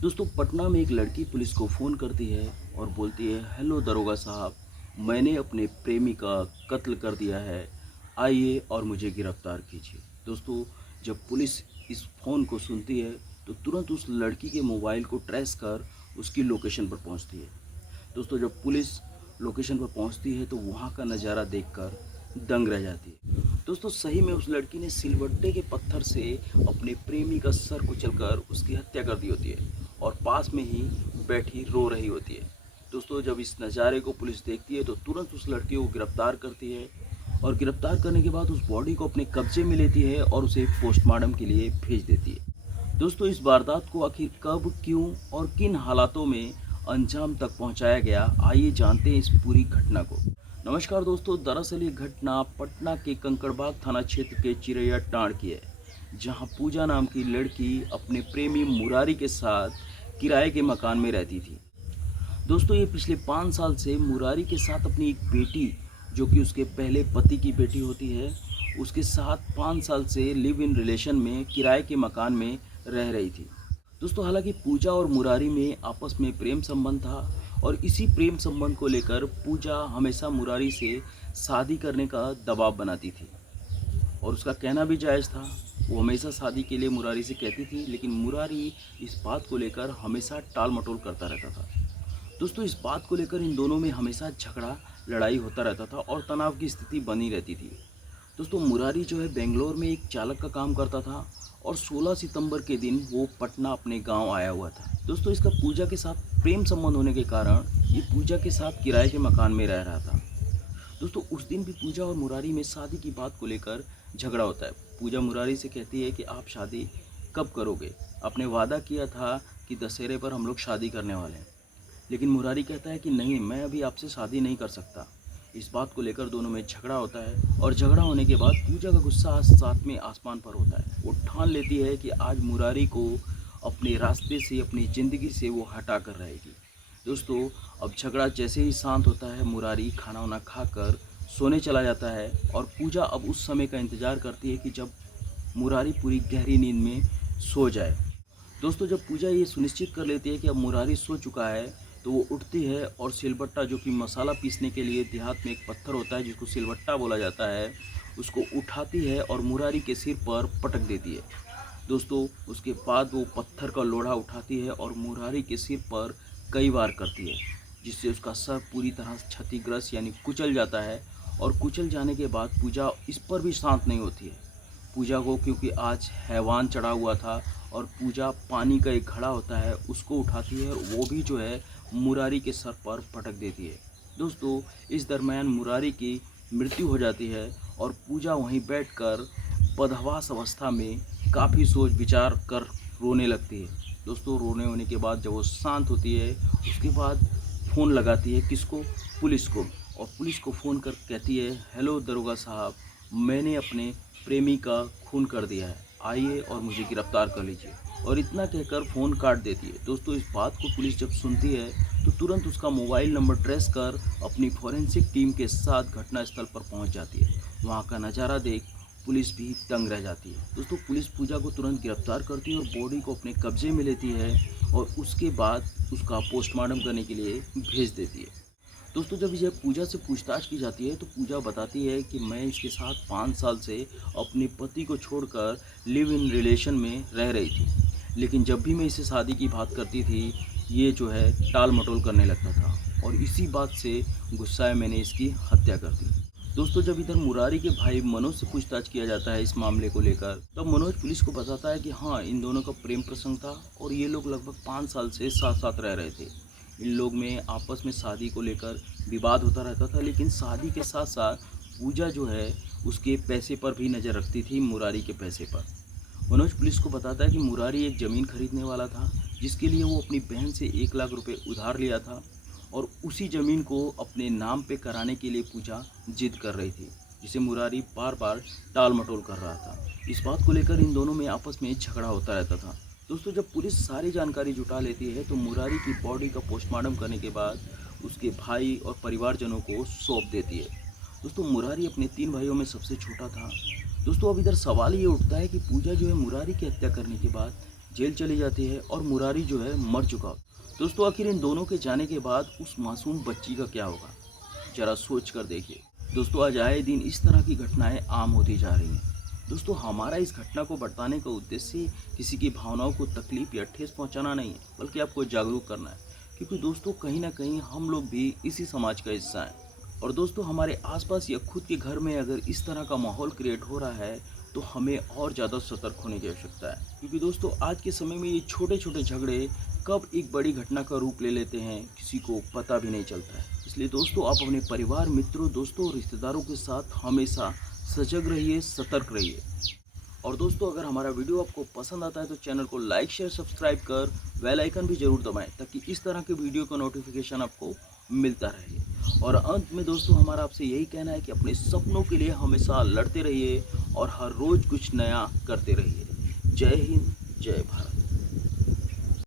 दोस्तों पटना में एक लड़की पुलिस को फ़ोन करती है और बोलती है, हेलो दरोगा साहब, मैंने अपने प्रेमी का कत्ल कर दिया है, आइए और मुझे गिरफ्तार कीजिए। दोस्तों जब पुलिस इस फ़ोन को सुनती है तो तुरंत उस लड़की के मोबाइल को ट्रेस कर उसकी लोकेशन पर पहुंचती है। दोस्तों जब पुलिस लोकेशन पर पहुंचती है तो वहां का नज़ारा देखकर दंग रह जाती है। दोस्तों सही में उस लड़की ने सिलवट्टे के पत्थर से अपने प्रेमी का सर कुचलकर उसकी हत्या कर दी होती है और पास में ही बैठी रो रही होती है। दोस्तों जब इस नज़ारे को पुलिस देखती है तो तुरंत उस लड़की को गिरफ्तार करती है और गिरफ्तार करने के बाद उस बॉडी को अपने कब्जे में लेती है और उसे पोस्टमार्टम के लिए भेज देती है। दोस्तों इस वारदात को आखिर कब, क्यों और किन हालातों में अंजाम तक पहुंचाया गया, आइए जानते हैं इस पूरी घटना को। नमस्कार दोस्तों, दरअसल ये घटना पटना के कंकड़बाग थाना क्षेत्र के चिरैया टांड़ की है, जहां पूजा नाम की लड़की अपने प्रेमी मुरारी के साथ किराए के मकान में रहती थी। दोस्तों ये पिछले 5 साल से मुरारी के साथ अपनी एक बेटी, जो कि उसके पहले पति की बेटी होती है, उसके साथ 5 साल से लिव इन रिलेशन में किराए के मकान में रह रही थी। दोस्तों हालांकि पूजा और मुरारी में आपस में प्रेम संबंध था और इसी प्रेम संबंध को लेकर पूजा हमेशा मुरारी से शादी करने का दबाव बनाती थी और उसका कहना भी जायज़ था। वो हमेशा शादी के लिए मुरारी से कहती थी, लेकिन मुरारी इस बात को लेकर हमेशा टाल मटोल करता रहता था। दोस्तों इस बात को लेकर इन दोनों में हमेशा झगड़ा लड़ाई होता रहता था और तनाव की स्थिति बनी रहती थी। दोस्तों मुरारी जो है बेंगलोर में एक चालक का काम करता था और 16 सितंबर के दिन वो पटना अपने गांव आया हुआ था। दोस्तों इसका पूजा के साथ प्रेम संबंध होने के कारण ये पूजा के साथ किराए के मकान में रह रहा था। दोस्तों उस दिन भी पूजा और मुरारी में शादी की बात को लेकर झगड़ा होता है। पूजा मुरारी से कहती है कि आप शादी कब करोगे, आपने वादा किया था कि दशहरे पर हम लोग शादी करने वाले हैं। लेकिन मुरारी कहता है कि नहीं, मैं अभी आपसे शादी नहीं कर सकता। इस बात को लेकर दोनों में झगड़ा होता है और झगड़ा होने के बाद पूजा का गुस्सा सातवें आसमान पर होता है। वो ठान लेती है कि आज मुरारी को अपने रास्ते से, अपनी ज़िंदगी से वो हटा कर रहेगी। दोस्तों अब झगड़ा जैसे ही शांत होता है, मुरारी खाना वाना खाकर सोने चला जाता है और पूजा अब उस समय का इंतज़ार करती है कि जब मुरारी पूरी गहरी नींद में सो जाए। दोस्तों जब पूजा ये सुनिश्चित कर लेती है कि अब मुरारी सो चुका है तो वो उठती है और सिलबट्टा, जो कि मसाला पीसने के लिए देहात में एक पत्थर होता है जिसको सिलबट्टा बोला जाता है, उसको उठाती है और मुरारी के सिर पर पटक देती है। दोस्तों उसके बाद वो पत्थर का लोढ़ा उठाती है और मुरारी के सिर पर कई बार करती है, जिससे उसका सर पूरी तरह से क्षतिग्रस्त यानी कुचल जाता है। और कुचल जाने के बाद पूजा इस पर भी शांत नहीं होती है। पूजा को, क्योंकि आज हैवान चढ़ा हुआ था और पूजा पानी का एक घड़ा होता है उसको उठाती है और वो भी जो है मुरारी के सर पर पटक देती है। दोस्तों इस दरमियान मुरारी की मृत्यु हो जाती है और पूजा वहीं बैठकर बदहवास अवस्था में काफ़ी सोच विचार कर रोने लगती है। दोस्तों रोने होने के बाद जब वो शांत होती है उसके बाद फ़ोन लगाती है किसको, पुलिस को, और पुलिस को फ़ोन कर कहती है, हेलो दरोगा साहब, मैंने अपने प्रेमी का खून कर दिया है, आइए और मुझे गिरफ्तार कर लीजिए, और इतना कहकर फ़ोन काट देती है। दोस्तों इस बात को पुलिस जब सुनती है तो तुरंत उसका मोबाइल नंबर ट्रेस कर अपनी फॉरेंसिक टीम के साथ घटनास्थल पर पहुंच जाती है। वहां का नज़ारा देख पुलिस भी दंग रह जाती है। दोस्तों पुलिस पूजा को तुरंत गिरफ्तार करती है और बॉडी को अपने कब्जे में लेती है और उसके बाद उसका पोस्टमार्टम करने के लिए भेज देती है। दोस्तों जब ये पूजा से पूछताछ की जाती है तो पूजा बताती है कि मैं इसके साथ 5 साल से अपने पति को छोड़कर लिव इन रिलेशन में रह रही थी, लेकिन जब भी मैं इससे शादी की बात करती थी ये जो है टाल मटोल करने लगता था और इसी बात से गुस्साए मैंने इसकी हत्या कर दी। दोस्तों जब इधर मुरारी के भाई मनोज से पूछताछ किया जाता है इस मामले को लेकर, तब मनोज पुलिस को बताता है कि हाँ, इन दोनों का प्रेम प्रसंग था और ये लोग लगभग 5 साल से साथ साथ रह रहे थे। इन लोग में आपस में शादी को लेकर विवाद होता रहता था, लेकिन शादी के साथ साथ पूजा जो है उसके पैसे पर भी नज़र रखती थी, मुरारी के पैसे पर। मनोज पुलिस को बताता है कि मुरारी एक ज़मीन खरीदने वाला था जिसके लिए वो अपनी बहन से 1 लाख रुपए उधार लिया था और उसी ज़मीन को अपने नाम पे कराने के लिए पूजा जिद कर रही थी, जिसे मुरारी बार बार टाल मटोल कर रहा था। इस बात को लेकर इन दोनों में आपस में झगड़ा होता रहता था। दोस्तों जब पुलिस सारी जानकारी जुटा लेती है तो मुरारी की बॉडी का पोस्टमार्टम करने के बाद उसके भाई और परिवारजनों को सौंप देती है। दोस्तों मुरारी अपने 3 भाइयों में सबसे छोटा था। दोस्तों अब इधर सवाल ये उठता है कि पूजा जो है मुरारी की हत्या करने के बाद जेल चली जाती है और मुरारी जो है मर चुका होता है। दोस्तों आखिर इन दोनों के जाने के बाद उस मासूम बच्ची का क्या होगा, जरा सोच कर देखिए। दोस्तों आज आए दिन इस तरह की घटनाएं आम होती जा रही हैं। दोस्तों हमारा इस घटना को बताने का उद्देश्य किसी की भावनाओं को तकलीफ या ठेस पहुंचाना नहीं है, बल्कि आपको जागरूक करना है। क्योंकि दोस्तों कहीं ना कहीं हम लोग भी इसी समाज का हिस्सा हैं। और दोस्तों हमारे आसपास या खुद के घर में अगर इस तरह का माहौल क्रिएट हो रहा है तो हमें और ज़्यादा सतर्क होने की आवश्यकता है। क्योंकि दोस्तों आज के समय में ये छोटे छोटे झगड़े कब एक बड़ी घटना का रूप ले लेते हैं किसी को पता भी नहीं चलता है। इसलिए दोस्तों आप अपने परिवार, मित्रों, दोस्तों और रिश्तेदारों के साथ हमेशा सजग रहिए, सतर्क रहिए। और दोस्तों अगर हमारा वीडियो आपको पसंद आता है तो चैनल को लाइक, शेयर, सब्सक्राइब कर बेल आइकन भी जरूर दबाएं, ताकि इस तरह के वीडियो का नोटिफिकेशन आपको मिलता रहे। और अंत में दोस्तों हमारा आपसे यही कहना है कि अपने सपनों के लिए हमेशा लड़ते रहिए और हर रोज कुछ नया करते रहिए। जय हिंद, जय भारत।